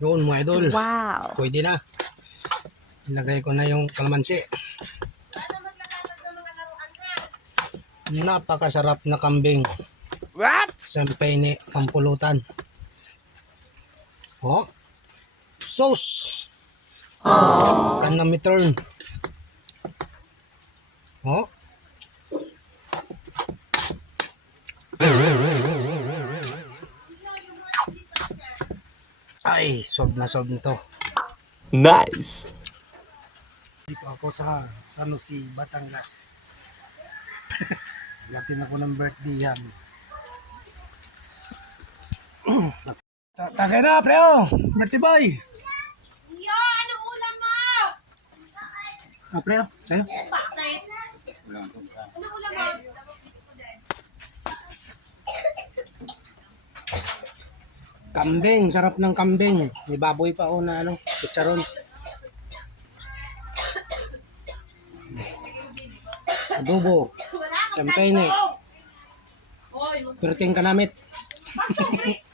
Doon mga idol. Wow. Pwede na. Ilagay ko na yung kalamansi. Napakasarap na kambing. What? Sampay pampulutan. Oh. Sauce. Kan na turn. Oh. Ay, solve na to. Nice. Dito ako sa San Jose, Batangas. Latin ako ng birthday yan. Tagay na, preo! Birthday boy! Yo, anong ulam mo? Oh, preo, sa'yo. Bakit? Anong ulam mo? Kambing, sarap ng kambing. May baboy pa o na chicharon. Adobo, Wala akong sampay tanong. Hoy, perting kanamit. magpasok,